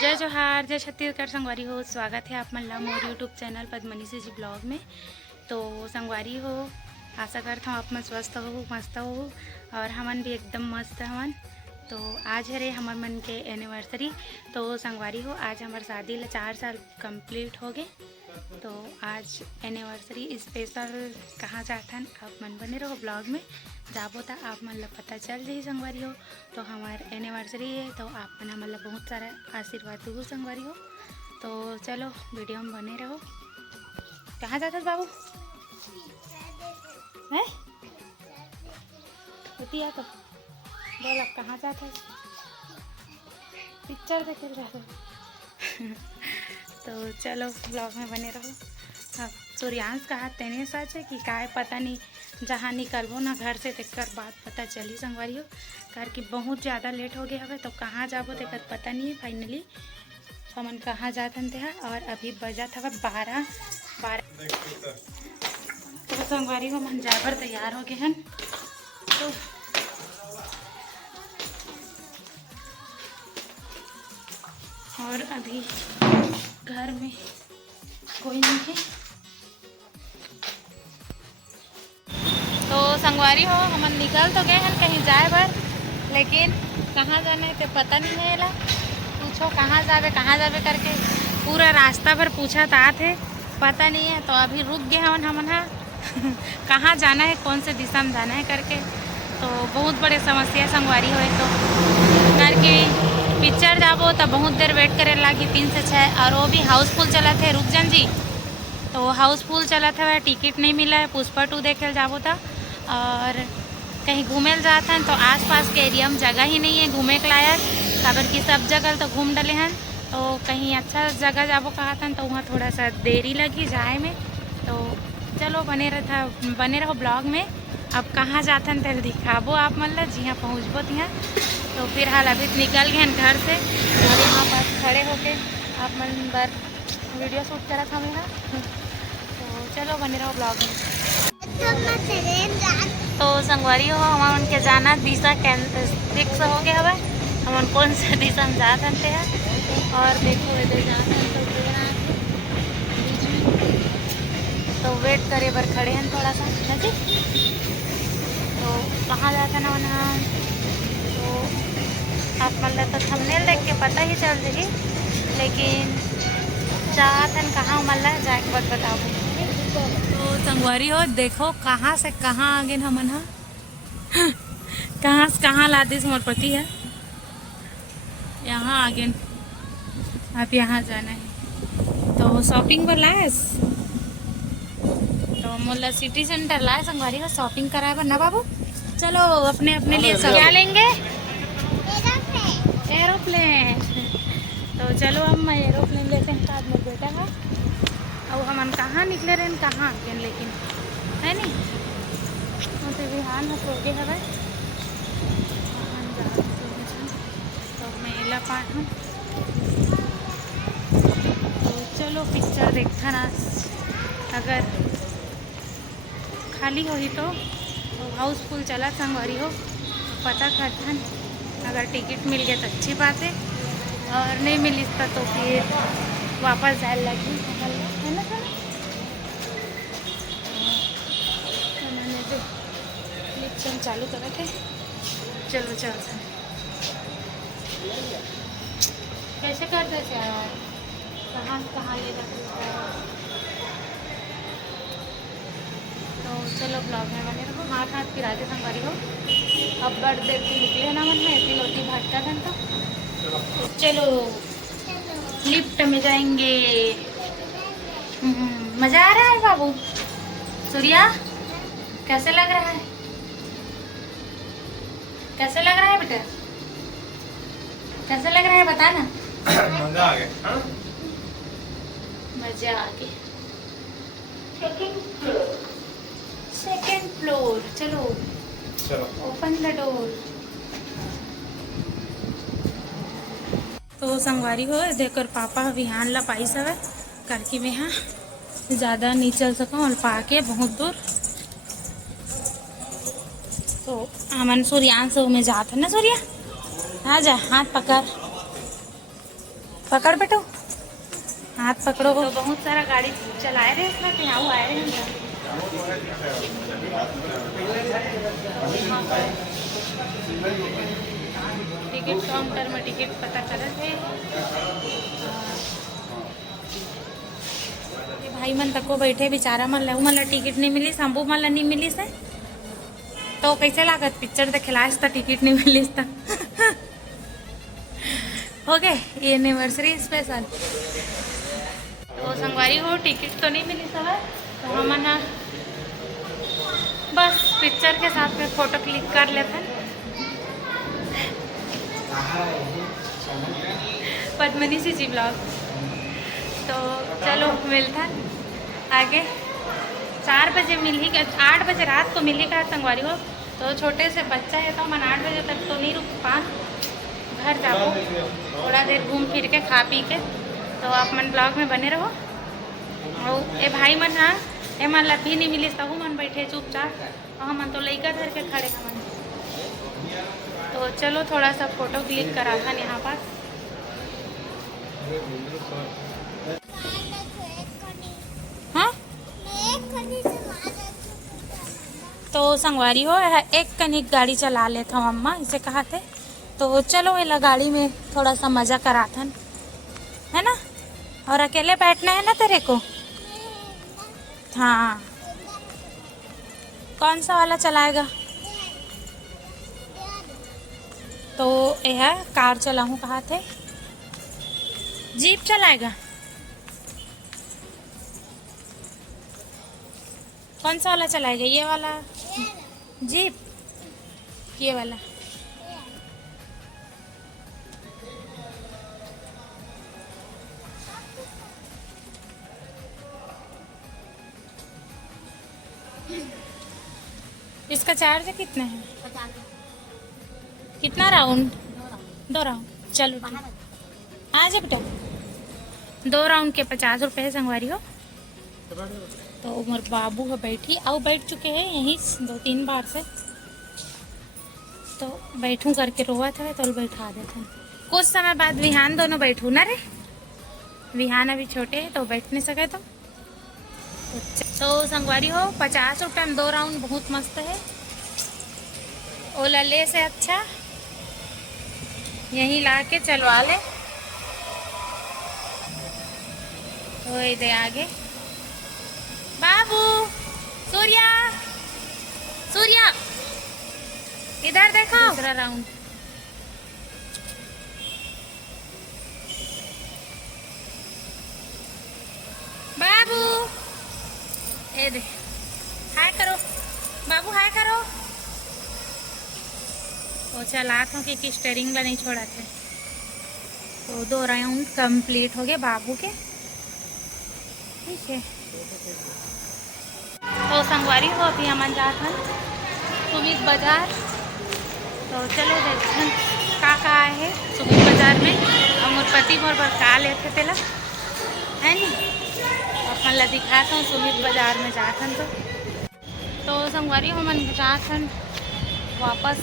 जय जोहार, जय छत्तीसगढ़। संगवारी हो, स्वागत है आप मन ला मोर यूट्यूब चैनल पद्मनीसी जी ब्लॉग में। तो संगवारी हो, आशा करता हूँ आप मन स्वस्थ हो, मस्त हो और हमन भी एकदम मस्त हवन। तो आज है रे हमर मन के एनिवर्सरी। तो संगवारी हो, आज हमार शादी ला 4 साल कंप्लीट हो गए। तो आज एनिवर्सरी स्पेशल कहाँ जाथन आप मन बने रहो ब्लॉग में। जाबो तो आप मन ला पता चल जाही संगवारी हो। तो हमार एनिवर्सरी है तो आप मन हमन ला बहुत सारा आशीर्वाद दो संगवारी हो। तो चलो वीडियो में बने रहो। कहाँ जाथस बाबू है उतिया तो बोल अब कहाँ जाथस? पिक्चर देखे रहो। तो चलो ब्लॉग में बने रहो। अब सूर्यांश कहा तेने सच है कि काय पता नहीं, जहाँ निकलबो ना घर से तेकर बात पता चली संगवारी हो। कार कि बहुत ज़्यादा लेट हो गया हवे तो कहाँ जाबो तेकर पता नहीं है। फाइनली हमन कहाँ जाथन ते और अभी बजत हवे 12। तो संगवारी हो मन जाए बर तैयार हो गए हैं। तो और अभी घर में कोई नहीं है। तो संगवारी हो हमन निकल तो गए हैं कहीं जाए बर, लेकिन कहाँ जाना है तो पता नहीं है। ला पूछो कहाँ जावे करके पूरा रास्ता भर पूछा थे, पता नहीं है। तो अभी रुक गए हैं हमन हा कहाँ जाना है, कौन से दिशा में जाना है करके। तो बहुत बड़े समस्या संगवारी हो तो करके पिक्चर जाबो तो बहुत देर वेट करे लगी 3 से 6 और वो भी हाउसफुल चला थे। रुक जान जी, तो हाउसफुल चला था, टिकट नहीं मिला है। पुष्पा 2 देखे जाबो था और कहीं घूमे जाता है तो आसपास के एरिया में जगह ही नहीं है घूमे के लायक। काबर की सब जगह तो घूम डले हैं। तो कहीं अच्छा जगह जाबो कहा था तो वहाँ थोड़ा सा देरी लगी जाए में। तो चलो बने रहो ब्लॉग में। अब कहाँ जाते हैं तो दिखाबो आप मन ला, जी हाँ पहुँचबो तिहाँ। तो फिलहाल अभी निकल गए हैं घर से और यहाँ पास खड़े होके आप मन बर वीडियो शूट करा था मैं। तो चलो बने रहो ब्लॉग में। तो संगवारी हो हम उनके जाना दिशा फिक्स हो गया हवा। हम कौन सा दिशा में जा सकते हैं और देखो इधर जाते हैं तो तो वेट करे बर खड़े हैं थोड़ा सा जी। तो कहाँ जाता ना वहाँ तो आप मतलब तो थंबनेल देख के पता ही चल जाएगी, लेकिन चाहतन कहाँ मतलब जाके बात बताओ। तो संगवारी हो देखो कहाँ से कहाँ आ गए हमन हा कहाँ से कहाँ लादिस मोर पति है। यहाँ आ गए, आप यहाँ जाना है तो शॉपिंग पर लाएस। तो मोला सिटी सेंटर लाए संगवारी हो शॉपिंग कराए बर ना बाबू। चलो अपने अपने लिए सब क्या लेंगे? एरोप्लेन। तो चलो हम एरोप्लेन लेते हैं साथ में बेटा है। और हमन कहाँ निकले रहे कहाँ आगे लेकिन है नहीं तो बिहान हो गए हवे। तो मेला पाठ हूँ तो चलो पिक्चर देखता ना। अगर खाली हो ही तो हाउसफुल चला संगवारी हो तो पता करथन। अगर टिकट मिल गया तो अच्छी बात है और नहीं मिली तो फिर वापस जाए लगी है ना सर। तो मैंने जो क्लिप चालू कर रखे। चलो चल कैसे करते थे यार, कहाँ ले जाते। तो चलो ब्लॉग में बने रहो। हाथ फिर आगे संगवारी हो। अब बड़ देर से निकले ना मन में ऐसी लोटी भाटका था तो चलो लिफ्ट में जाएंगे। मज़ा आ रहा है बाबू। सूर्या कैसे लग रहा है? कैसे लग रहा है बेटा? कैसे लग रहा है बता ना। मजा आ गया। मजा आ गया। सेकेंड फ्लोर चलो ओपन द डोर। तो संगवारी हो देखकर पापा बिहान ला पाई सवे करके में हाँ ज़्यादा नहीं चल सका और पाके बहुत दूर। तो हमन सूर्यांश में जाते ना। सूर्या आ जा हाथ पकड़। पकड़ बेटो, हाथ पकड़ो। तो बहुत सारा गाड़ी चलाए रहे इसमें, तो यहाँ आए रहे हैं। टिकट काउंटर में टिकट पता करे थे। भाई मन तक को बैठे बेचारा मन लहू मन ला टिकट नहीं मिली, शंभू मन ला नहीं मिली से तो कैसे लागत पिक्चर दिखलास तो टिकट नहीं मिली था। हो गए एनिवर्सरी स्पेशल। तो संगवारी हो टिकट तो नहीं मिली सब, तो हम ना बस पिक्चर के साथ में फोटो क्लिक कर लेते हैं। पद्मनी जी ब्लॉग। तो चलो मिलता है आगे। 4 बजे मिल ही, 8 बजे रात को मिल ही का संगवारी हो। तो छोटे से बच्चा है तो मन 8 बजे तक तो नहीं रुक पा, घर जाओ थोड़ा देर घूम फिर के खा पी के। तो आप मन ब्लॉग में बने रहो। और ए भाई मन हाँ ए मन ला भी नहीं मिली, तहु मन बैठे चुपचाप, और मन तो लइका धर के खड़े हमन। तो चलो थोड़ा सा फोटो क्लिक करा था यहाँ पास। हाँ तो संगवारी हो एक कनिक गाड़ी चला लेता हूँ अम्मा इसे कहा थे। तो चलो ये गाड़ी में थोड़ा सा मजा कराथन, है ना। और अकेले बैठना है ना तेरे को। हाँ कौन सा वाला चलाएगा। तो यह कार चलाऊँ कहा थे, जीप चलाएगा। कौन सा वाला चलाएगा, ये वाला जीप, ये वाला। इसका चार्ज कितना है, कितना राउंड, 2 राउंड। चलो आ जा बेटा, 2 राउंड के 50 रुपये है संगवारी हो। तो उमर बाबू है बैठी, आओ बैठ चुके हैं यहीं 2-3 बार से। तो बैठूं करके रोआ था तो बैठा देते हैं। कुछ समय बाद विहान दोनों बैठू ना रे, विहान अभी छोटे हैं तो बैठ नहीं सके। तो संगवारी हो 50 रुपये में 2 राउंड बहुत मस्त है। ओला ले से अच्छा यहीं ला के चलवा ले। तो इधर आगे बाबू, सूर्या सूर्या इधर देखो, दूसरा राउंड। बाबू ए दे, हाय करो बाबू, हाय करो। तो चला था कि स्टेयरिंग ला नहीं छोड़ा थे। तो 2 राउंड कंप्लीट हो गए बाबू के, ठीक है। तो संगवारी हो अभी हम जात हन सुमित बाजार। तो चलो देखते का है सुमित बाजार में। और मोर पति मोर बर का लेते पेला है नी, अपन ला दिखाता हूँ सुमित बाजार में जात हन। तो संगवारी हो मन जात हन वापस,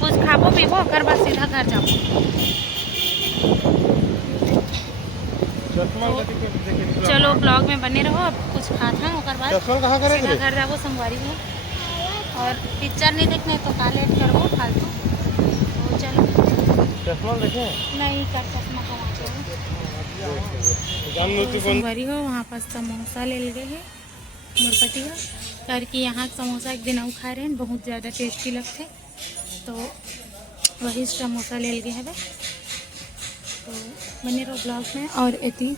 कुछ खाबो पीबो कर बस सीधा घर जाओ। चलो ब्लॉग में बने रहो, अब कुछ खाता हूँ और बाद सीधा घर जाओ संगवारी में। और पिक्चर नहीं देखने तो का लेट करो फालतू। तो चलो नहीं कर चश्मा संगवारी हो। वहाँ पर समोसा ले गए हैं मोरपति का करके। यहाँ समोसा एक दिन और खा रहे हैं, बहुत ज़्यादा टेस्टी लगते। तो वही समोसा ले गए हैं। तो बने रहो ब्लॉग में। और इतनी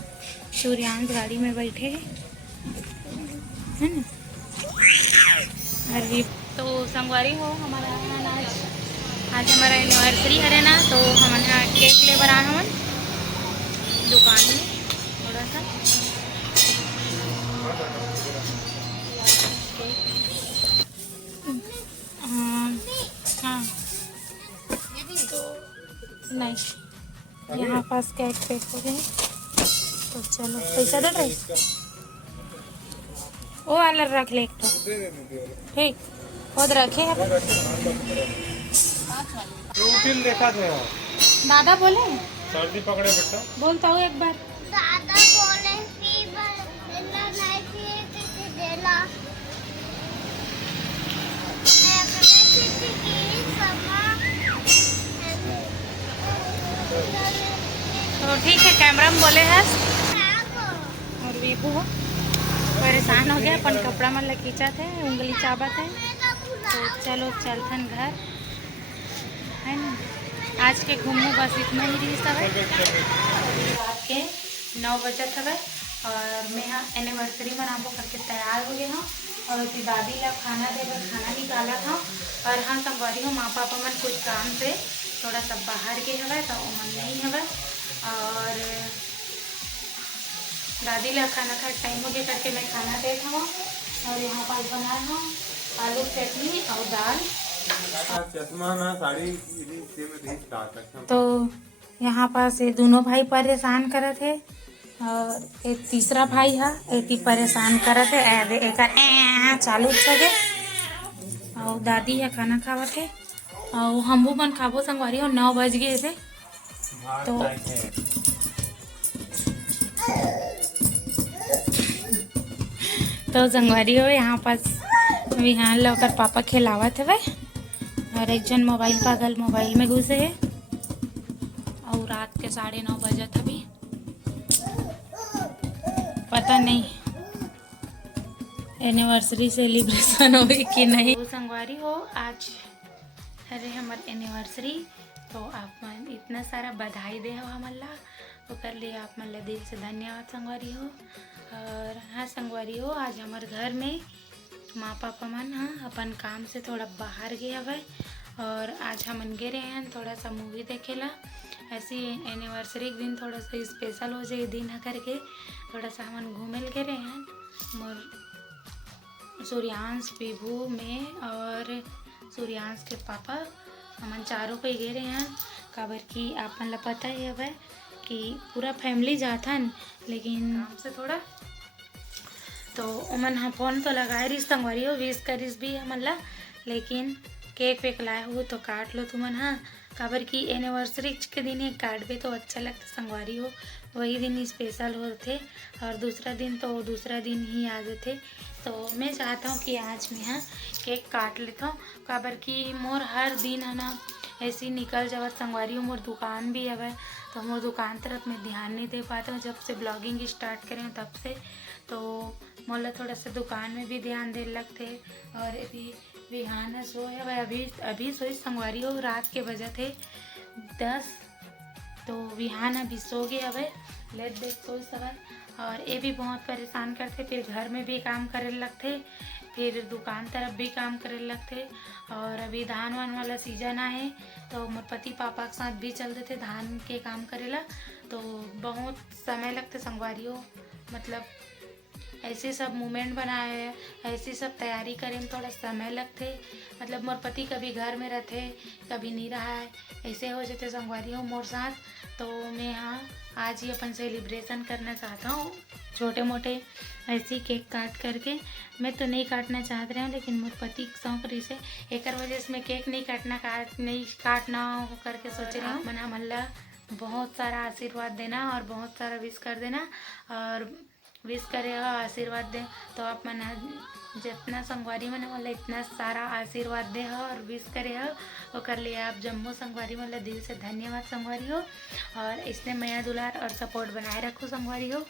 सूर्यांश गाड़ी में बैठे हैं, है ना। अरे तो संगवारी हो हमारा आज हमारा एनिवर्सरी है ना। तो हम यहाँ केक ले बर आए हम दुकान में थोड़ा सा। हाँ तो नहीं, यहाँ पास केक पैक हो गए। तो चलो पैसा दे रहे, वो वाला रख ले एक तो, ठीक खुद रखे। देखा थे दादा बोले सर्दी पकड़े बेटा। बोलता हूँ एक बार। दादा बोले फीवर देना नहीं चाहिए किसी देना तो ठीक है, कैमरा में बोले है। और विभू परेशान हो गया, अपन कपड़ा मतलब खींचा थे, उंगली चाबत है। तो चलो चलथन घर है ना। आज के घूमू बस इतना ही रही सब है। रात के 9 बजे तक और मैं यहाँ एनिवर्सरी मनाबो करके तैयार हो गए हूँ। और उसकी दादी ला खाना देकर खाना निकाला था। और हाँ संगवारी हूँ, माँ पापा मन कुछ काम से थोड़ा सा बाहर के हवे तो मन नहीं हवे। और दादी ला खाना खा टाइम हो गया करके मैं खाना देता हूँ। और यहाँ पास बनाया हूँ आलू चटनी और दाल। चश्मा ना साड़ी तो यहाँ पास ये दोनों भाई परेशान करे थे। और एक तीसरा भाई है एक ही परेशान करे थे। एक चालू सके और दादी है खाना खावत है। और हमू मन खाबो संगवारी हो 9 बज गए थे। तो संगवारी हो यहाँ पास विहान लौकर पापा खिलावत है भाई। और एक जन मोबाइल पागल मोबाइल में घुसे है। और रात के 9:30 बजे अभी पता नहीं एनिवर्सरी सेलिब्रेशन हो कि नहीं। तो संगवारी हो आज अरे हमारे एनिवर्सरी। तो आप मन इतना सारा बधाई दे हो हमला तो कर लिए आप मन ला दिल से धन्यवाद संगवारी हो। और हाँ संगवारी हो, आज हमारे घर में माँ पापा मन हाँ अपन काम से थोड़ा बाहर गए हवे। और आज हम गे रहे हैं थोड़ा सा मूवी देखेला। ऐसी एनिवर्सरी के दिन थोड़ा सा स्पेशल हो जाए दिन करके थोड़ा सा हम घूमे के रहे हैं। मोर सूर्यांश विभू में और सूर्यांश के पापा हमन चारों पे गए रहे हैं। काबर कि आप मन ला पता ही है कि पूरा फैमिली जाथन लेकिन काम से थोड़ा तो उमन हाँ फोन तो लगाए रही संगवारी हो 20 करीस भी हमन ला। लेकिन केक वेक लाए हो तो काट लो तुमन हाँ। काबर की एनिवर्सरी के दिन एक काट भी तो अच्छा लगता संगवारी हो। वही दिन स्पेशल होते और दूसरा दिन तो दूसरा दिन ही आ जाते। तो मैं चाहता हूँ कि आज मैं हाँ केक काट लेता हूँ। काबर की मोर हर दिन है ना ऐसे ही निकल जावत संगवारी हो। मोर दुकान भी है तो मोर दुकान तरफ मैं ध्यान नहीं दे पाता हूँ जब से ब्लॉगिंग स्टार्ट करें तब से। तो मोला थोड़ा सा दुकान में भी ध्यान दे लगते। और यदि विहान सो है वह अभी सोई संगवारी हो रात के बजे थे 10। तो विहान अभी सो गए हवे लेट देख सोई सवार। और ये भी बहुत परेशान करते, फिर घर में भी काम करे लगते, फिर दुकान तरफ भी काम करे लगते। और अभी धान वान वाला सीजन आए तो मोर पति पापा के साथ भी चलते थे धान के काम करेला। तो बहुत समय लगते संगवारी हो। मतलब ऐसे सब मूवमेंट बनाए ऐसी सब तैयारी करे में थोड़ा समय लगते। मतलब मोर पति कभी घर में रहते कभी नहीं रहा है ऐसे हो जाते संगवारी हो मोर साथ। तो मैं हाँ आज ही अपन सेलिब्रेशन करना चाहता हूँ छोटे मोटे ऐसे केक काट करके। मैं तो नहीं काटना चाहते रहा हूँ लेकिन मोर पति शौक रही से एक वजह से मैं केक नहीं काटना करके सोच रही हूँ। मना मल्ला बहुत सारा आशीर्वाद देना और बहुत सारा विश कर देना। और विश करेगा आशीर्वाद दे तो आप मन जितना संगवारी मन वाला इतना सारा आशीर्वाद दे हो और विश करे हो वो कर लिए आप जम्मू संगवारी वाला दिल से धन्यवाद संगवारी हो। और इसने माया दुलार और सपोर्ट बनाए रखो संगवारी हो।